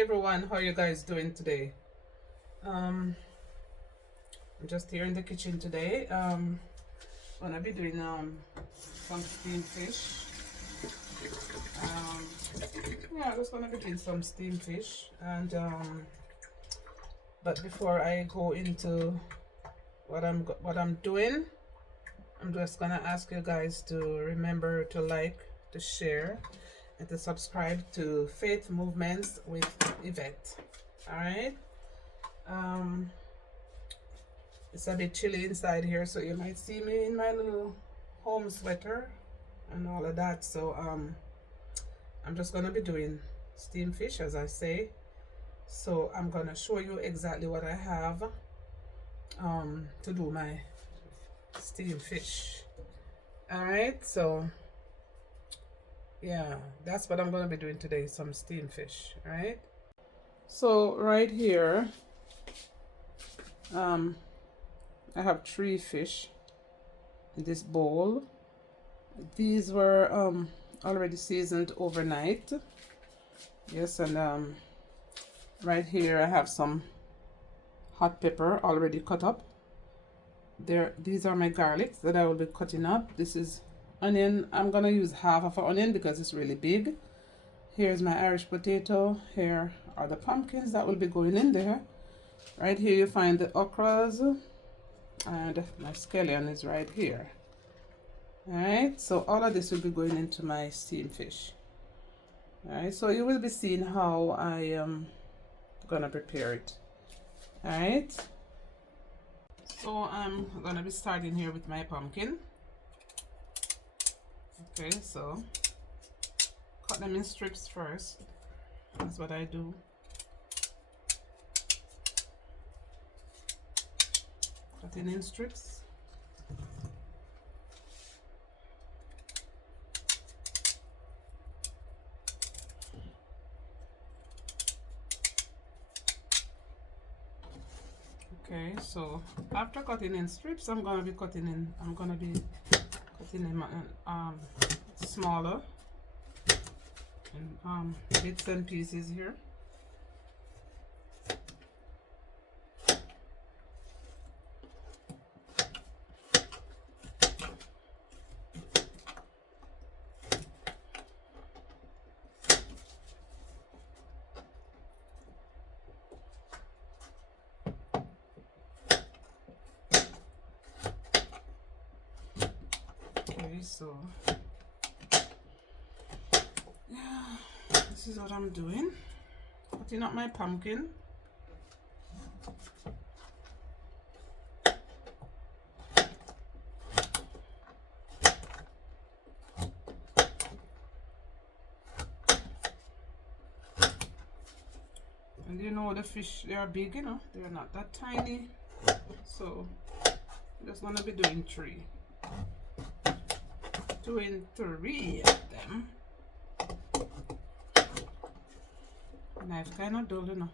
everyone, how you guys doing today? I'm just here in the kitchen today. Gonna be doing some steamed fish. Yeah, just gonna be doing some steamed fish, and but before I go into what I'm doing, I'm just gonna ask you guys to remember to like, to share, and to subscribe to Faith Movements with Yvette. All right. It's a bit chilly inside here, so you might see me in my little home sweater and all of that. So I'm just gonna be doing steamed fish, as I say. So I'm gonna show you exactly what I have to do my steamed fish. All right, so yeah, that's what I'm gonna be doing today, some steamed fish. All right, so right here I have 3 fish in this bowl. These were already seasoned overnight. Yes, and right here I have some hot pepper already cut up. These are my garlics that I will be cutting up. This is onion. I'm gonna use half of an onion because it's really big. Here's my Irish potato. Here are the pumpkins that will be going in there. Right here you find the okras, and my scallion is right here. Alright, so all of this will be going into my steamed fish. Alright, so you will be seeing how I am gonna prepare it. Alright, so I'm gonna be starting here with my pumpkin. Okay, so cut them in strips first. That's what I do. Cutting in strips. Okay, so after cutting in strips, I'm gonna be cutting them smaller and bits and pieces here. So yeah, this is what I'm doing, cutting up my pumpkin. And you know, the fish, they are big, you know, they're not that tiny, so I'm just gonna be doing 3 of them. Knife kind of dull, you know.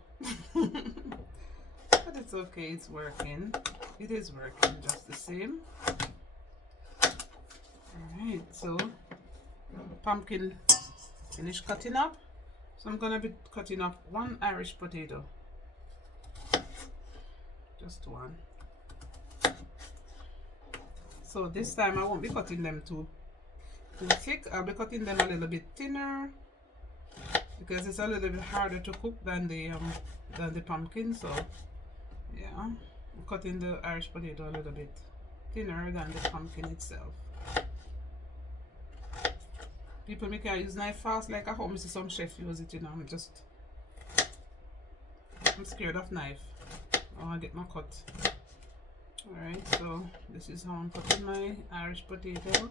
But it's okay, it's working. It is working just the same. Alright, so pumpkin finished cutting up. So I'm gonna be cutting up 1 Irish potato. Just 1. So this time I won't be cutting them too thick. I'll be cutting them a little bit thinner because it's a little bit harder to cook than the pumpkin. So yeah, I'm cutting the Irish potato a little bit thinner than the pumpkin itself. People make I use knife fast, like at home you see some chef use it, you know. I'm scared of knife. I want to get my cut. Alright, so this is how I'm cutting my Irish potato.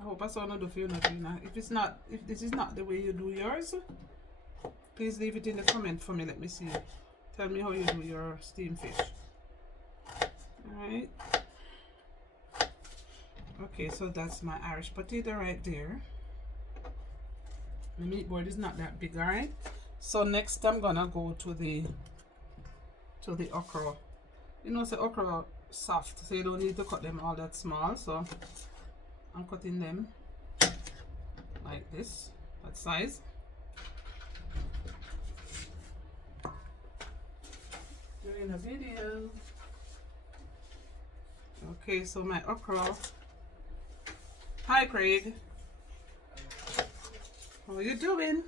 I hope I saw no do for you nothing. If this is not the way you do yours, please leave it in the comment for me. Let me see. Tell me how you do your steamed fish. Alright. Okay, so that's my Irish potato right there. The meat board is not that big, alright? So next I'm gonna go to the okra. You know, the okra soft, so you don't need to cut them all that small. So I'm cutting them like this, that size. Doing a video. Okay, so my okra. Hi, Craig. How are you doing?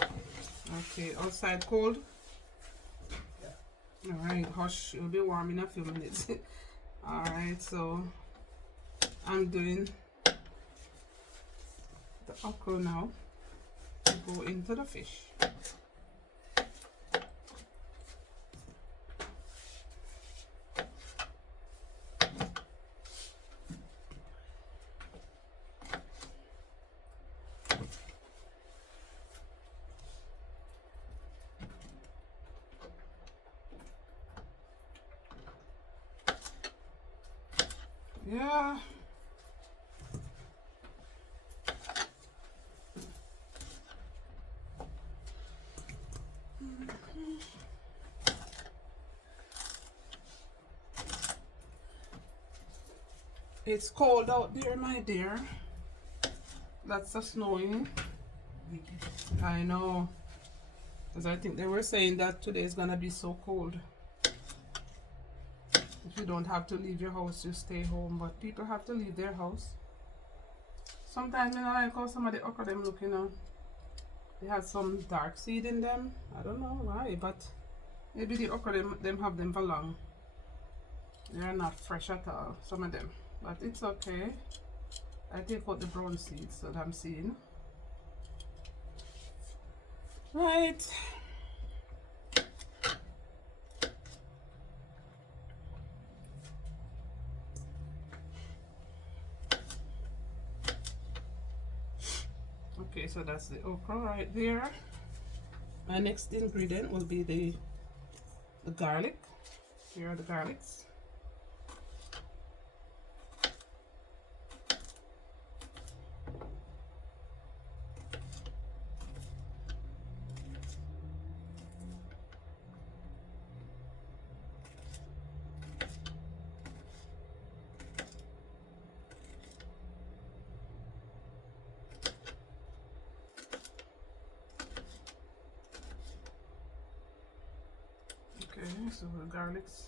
Okay, outside cold. All right, hush. It'll be warm in a few minutes. All right, so I'm doing the okra now to go into the fish. Yeah. It's cold out there, my dear. Lots of snowing. I know. Because I think they were saying that today is gonna be so cold. If you don't have to leave your house, you stay home. But people have to leave their house. Sometimes, you know, like how some of the okra them look, you know, they have some dark seed in them. I don't know why, but maybe the okra them have them for long. They are not fresh at all, some of them. But it's okay. I take out the brown seeds that I'm seeing. Right. Okay, so that's the okra right there. My next ingredient will be the garlic. Here are the garlics. Okay, so the garlics.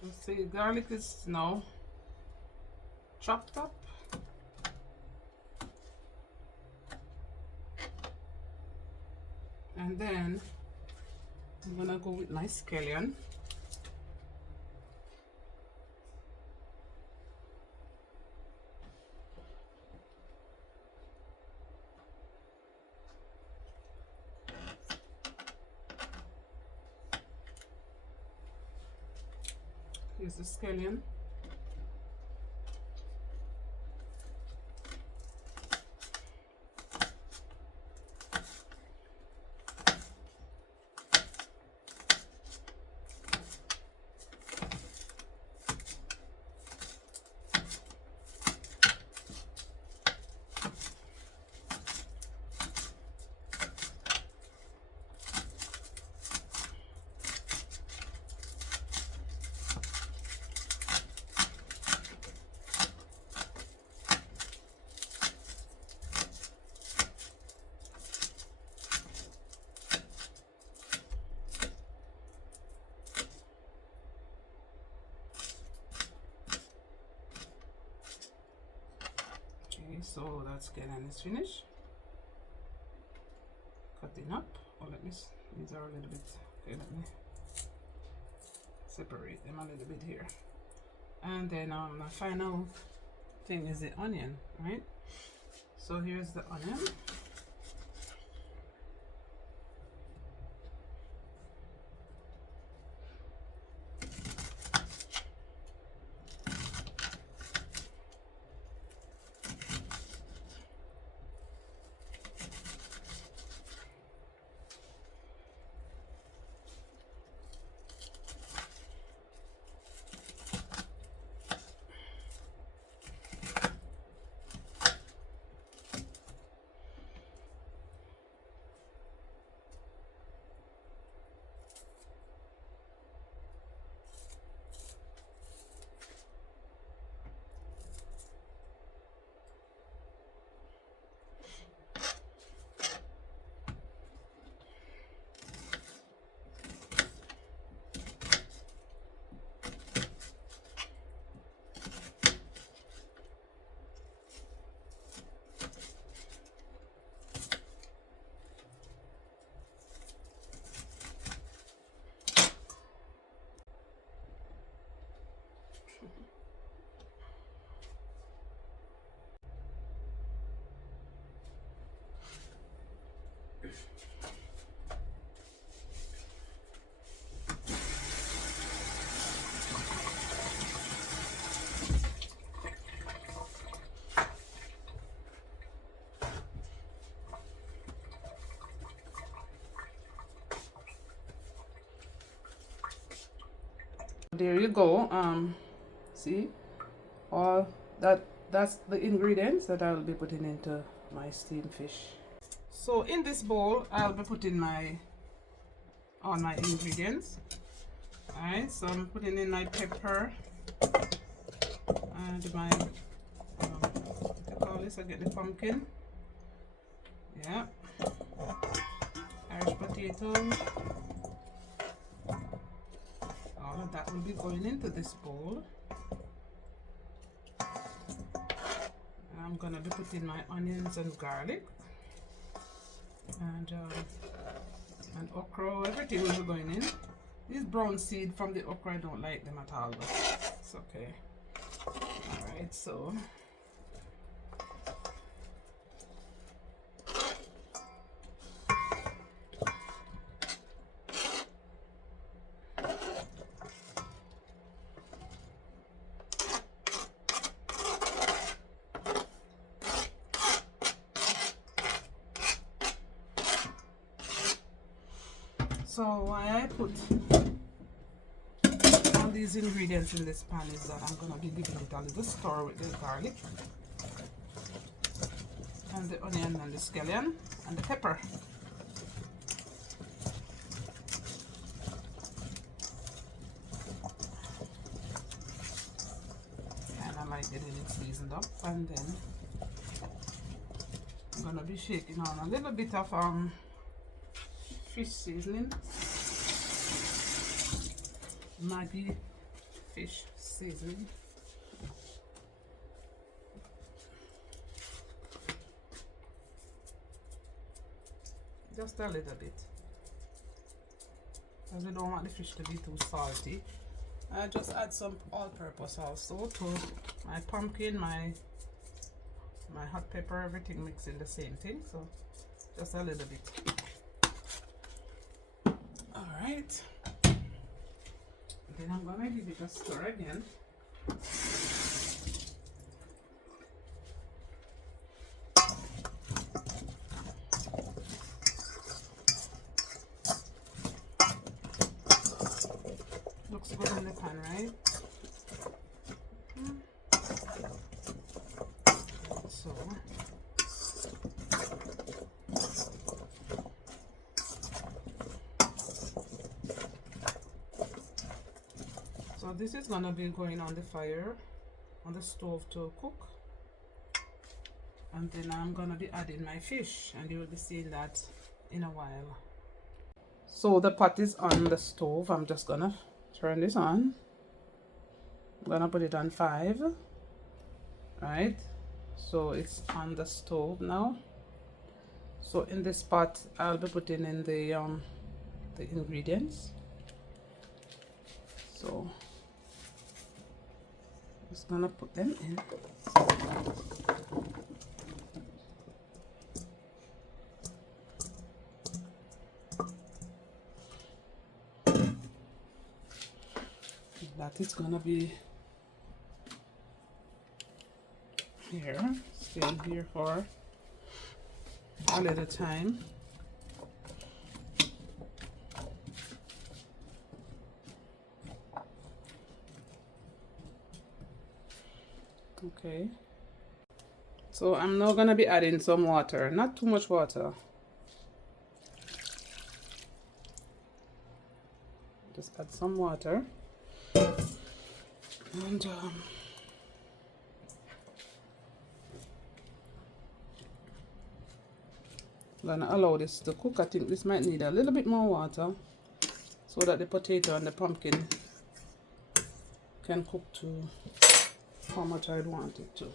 Let's see, garlic is now chopped up. And then I'm gonna go with my scallion. Here's the scallion. Okay, so that scallion is finished. Cutting up. Oh, these are a little bit, okay, let me separate them a little bit here. And then my final thing is the onion, right? So here's the onion. There you go. See, all that's the ingredients that I'll be putting into my steamed fish. So in this bowl, I'll be putting all my ingredients. Alright, so I'm putting in my pepper and my what do you call this? I get the pumpkin. Yeah. Irish potatoes. All of that will be going into this bowl. I'm gonna be putting my onions and garlic and okra. Everything will be going in. These brown seed from the okra, I don't like them at all, but it's okay. Alright, so why I put all these ingredients in this pan is that I'm going to be giving it a little stir with the garlic and the onion and the scallion and the pepper. And I like getting it seasoned up, and then I'm going to be shaking on a little bit of fish seasoning, Maggi fish seasoning. Just a little bit, because we don't want the fish to be too salty. I just add some all-purpose also to my pumpkin, my hot pepper, everything mixed in the same thing, so just a little bit. Alright, then I'm gonna give it a stir again. Looks good in the pan, right? So this is gonna be going on the fire, on the stove to cook, and then I'm gonna be adding my fish, and you will be seeing that in a while. So the pot is on the stove. I'm just gonna turn this on. I'm gonna put it on 5, right? So it's on the stove now. So in this pot I'll be putting in the ingredients. So just gonna put them in. That is gonna be here, staying here for a little time. Okay, so I'm now gonna be adding some water, not too much water, just add some water, and I'm gonna allow this to cook. I think this might need a little bit more water so that the potato and the pumpkin can cook to how much I'd want it to.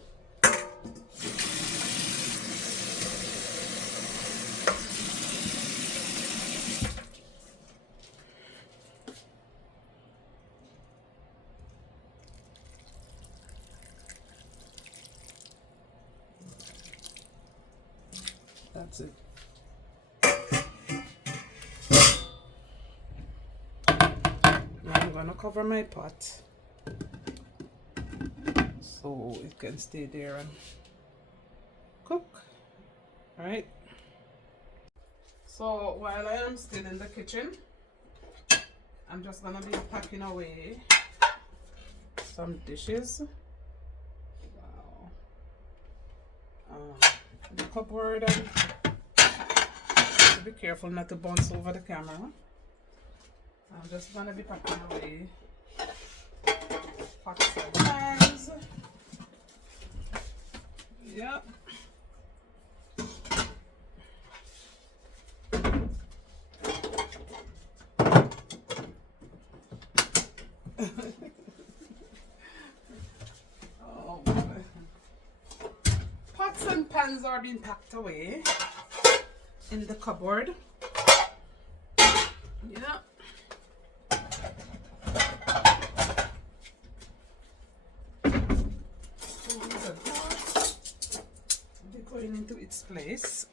That's it. Now I'm gonna cover my pot so it can stay there and cook. All right. So while I am still in the kitchen, I'm just gonna be packing away some dishes. Wow. The cupboard. Be careful not to bounce over the camera. I'm just gonna be packing away pots and pans. Yep. Oh boy. Pots and pans are being packed away in the cupboard. Yeah. Be going into its place.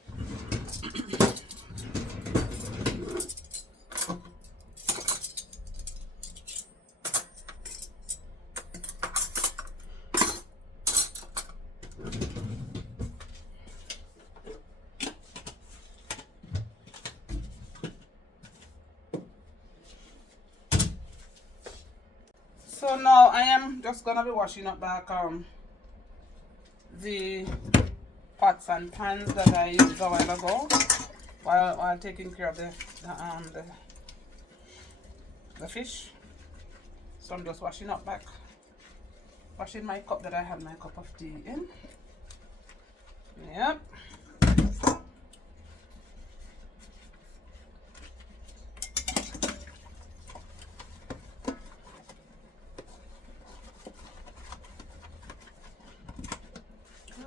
So now I am just gonna be washing up back the pots and pans that I used a while ago while taking care of the fish. So I'm just washing up back, washing my cup that I had my cup of tea in. Yep.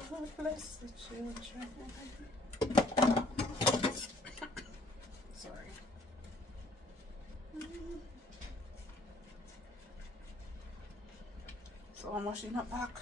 God bless the children. Sorry. So I'm washing up back.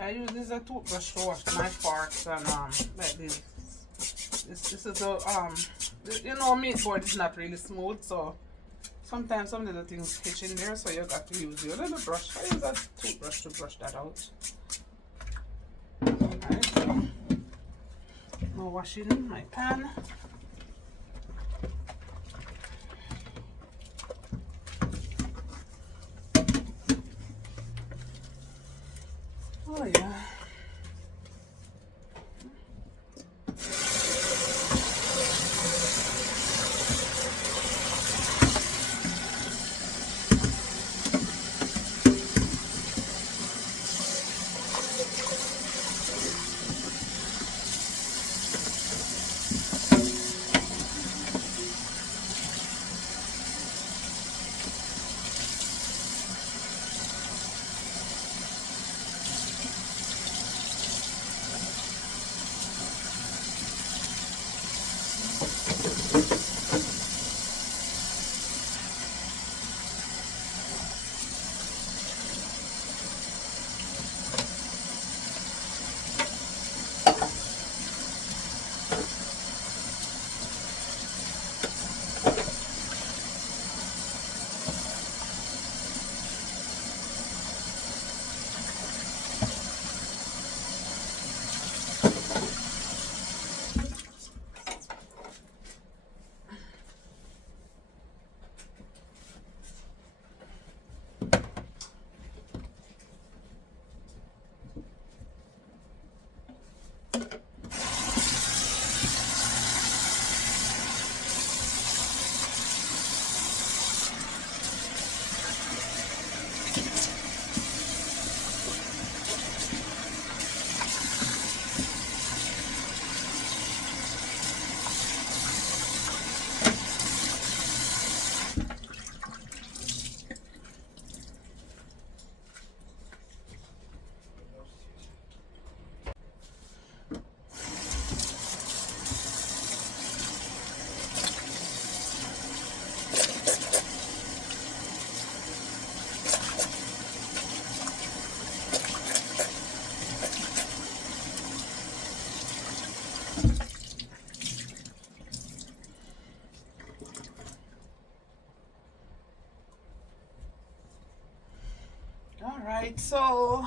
I use this as a toothbrush to wash my forks and like this. This is a you know, meat board is not really smooth, so sometimes some little things catch in there, so you got to use your little brush. I use a toothbrush to brush that out. Alright, so now washing my pan. Oh yeah. Alright, so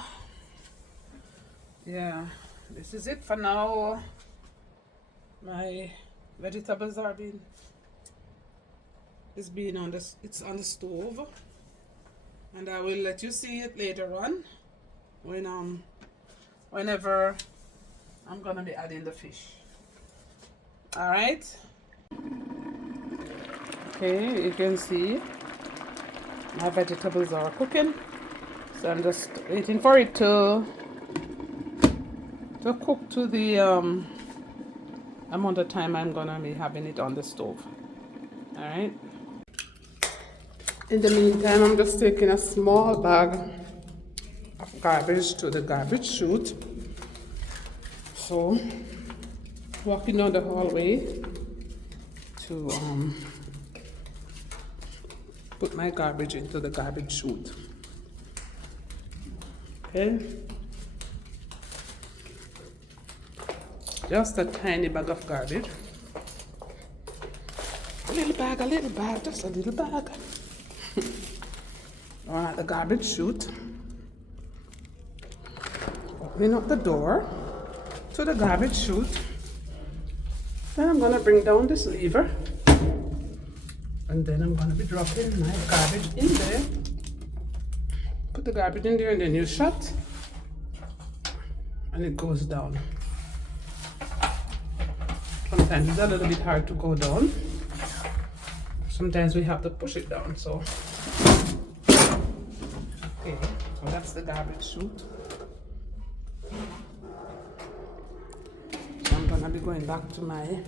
yeah, this is it for now. My vegetables are being on this, it's on the stove, and I will let you see it later on when whenever I'm gonna be adding the fish. All right. Okay, you can see my vegetables are cooking, so I'm just waiting for it to cook to the amount of time I'm gonna be having it on the stove. All right. In the meantime, I'm just taking a small bag of garbage to the garbage chute. So, walking down the hallway to put my garbage into the garbage chute. Okay. Just a tiny bag of garbage. A little bag, just a little bag. Alright, the garbage chute. Opening up the door to the garbage chute. Then I'm gonna bring down this lever. And then I'm gonna be dropping my garbage in there. Put the garbage in there and then you shut. And it goes down. Sometimes it's a little bit hard to go down. Sometimes we have to push it down, so. Okay, so that's the garbage chute. So I'm gonna be going back to my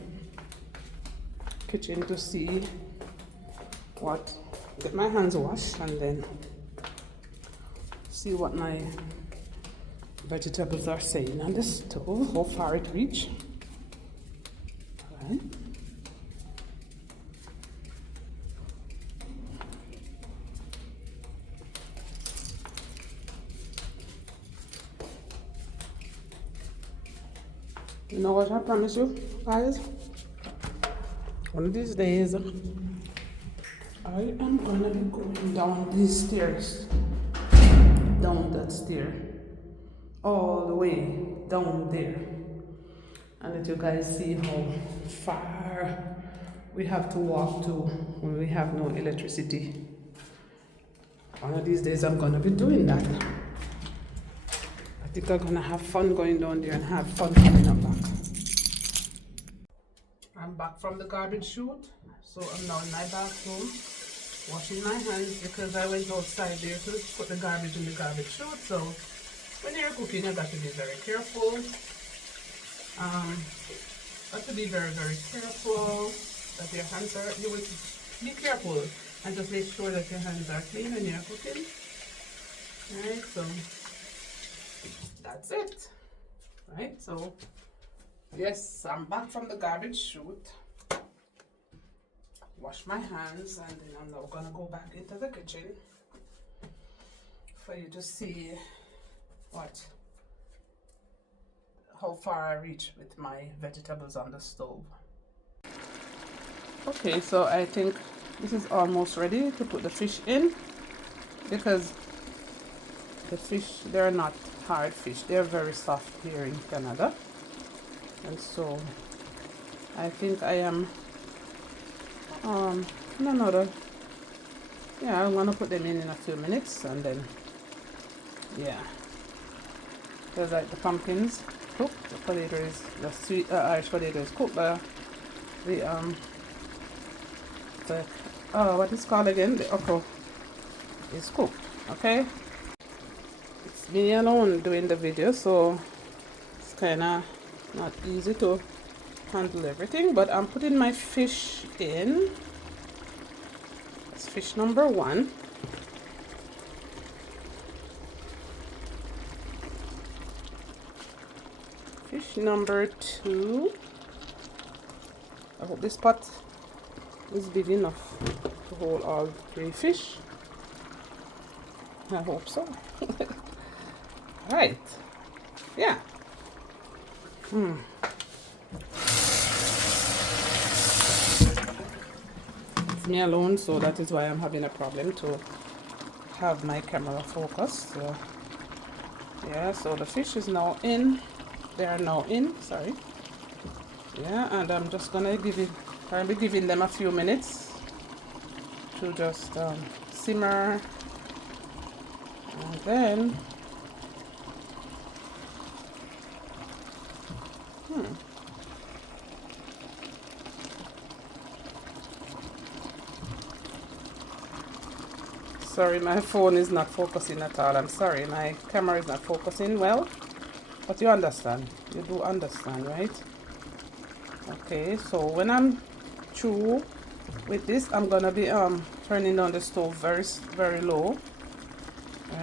kitchen to see get my hands washed and then see what my vegetables are saying on the stove, how far it reach. Alright. You know what I promise you guys? One of these days I am gonna be going down these stairs, down that stair, all the way down there, and let you guys see how far we have to walk to when we have no electricity. One of these days I'm gonna be doing that. I think I'm gonna have fun going down there and have fun coming up back. I'm back from the garbage chute, so I'm now in my bathroom washing my hands because I went outside there to put the garbage in the garbage chute. So when you're cooking, you got to be very careful. Got to be very, very careful that your hands are. You will be careful and just make sure that your hands are clean when you're cooking. Alright, so that's it. Right, so yes, I'm back from the garbage chute. Wash my hands, and then I'm now gonna go back into the kitchen for you to see how far I reach with my vegetables on the stove. Okay, so I think this is almost ready to put the fish in, because the fish, they're not hard fish, they're very soft here in Canada, and so I think I am I'm gonna put them in a few minutes, and then yeah, because like the pumpkins cooked, the potato is the sweet Irish potato is cooked, the what is called again, the okra is cooked. Okay, it's me alone doing the video, so it's kind of not easy to handle everything, but I'm putting my fish in. It's fish number 1. Fish number 2. I hope this pot is big enough to hold all 3 fish. I hope so. Right. Yeah. Me alone, so that is why I'm having a problem to have my camera focused. So yeah, so the fish is now in. They are now in, sorry. Yeah, and I'm just gonna I'll be giving them a few minutes to just simmer, and then sorry, my phone is not focusing at all. I'm sorry, my camera is not focusing well, but you understand. You do understand, right? Okay, so when I'm through with this, I'm gonna be turning on the stove very low.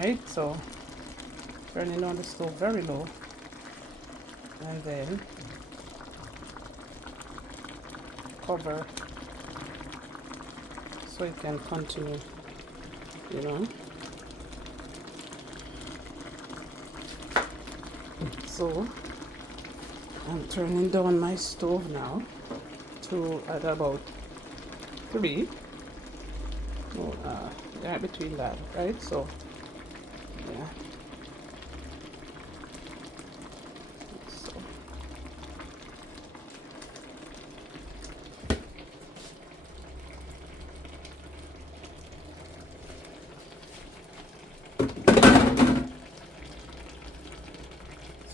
Right, so turning on the stove very low, and then cover so it can continue, you know. So I'm turning down my stove now to at about 3. Oh, yeah, between that, right? So yeah. So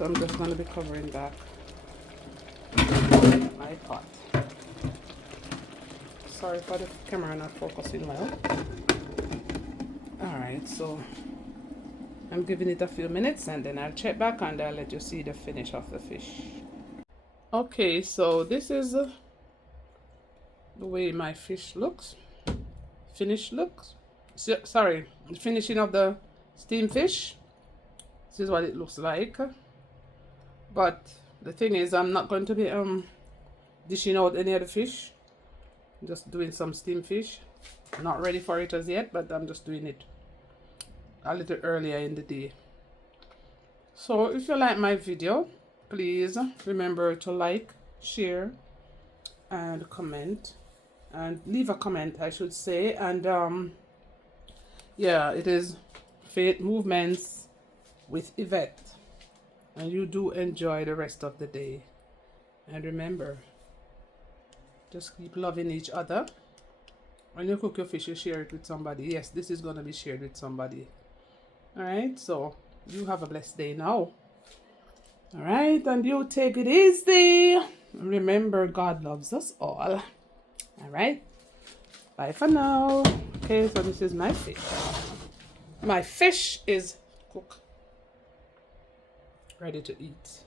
So I'm just going to be covering back my pot. Sorry for the camera not focusing well. Alright, so I'm giving it a few minutes and then I'll check back and I'll let you see the finish of the fish. Okay, so this is the way my fish looks. Finish looks. Sorry, the finishing of the steamed fish. This is what it looks like. But the thing is, I'm not going to be dishing out any of the fish. I'm just doing some steamed fish. Not ready for it as yet, but I'm just doing it a little earlier in the day. So if you like my video, please remember to like, share, and comment, and leave a comment, I should say. And yeah, it is Faith Movements with Yvette, and you do enjoy the rest of the day. And remember, just keep loving each other. When you cook your fish, you share it with somebody. Yes, this is going to be shared with somebody. Alright, so you have a blessed day now. Alright, and you take it easy. Remember, God loves us all. Alright, bye for now. Okay, so this is my fish. My fish is cooked, ready to eat.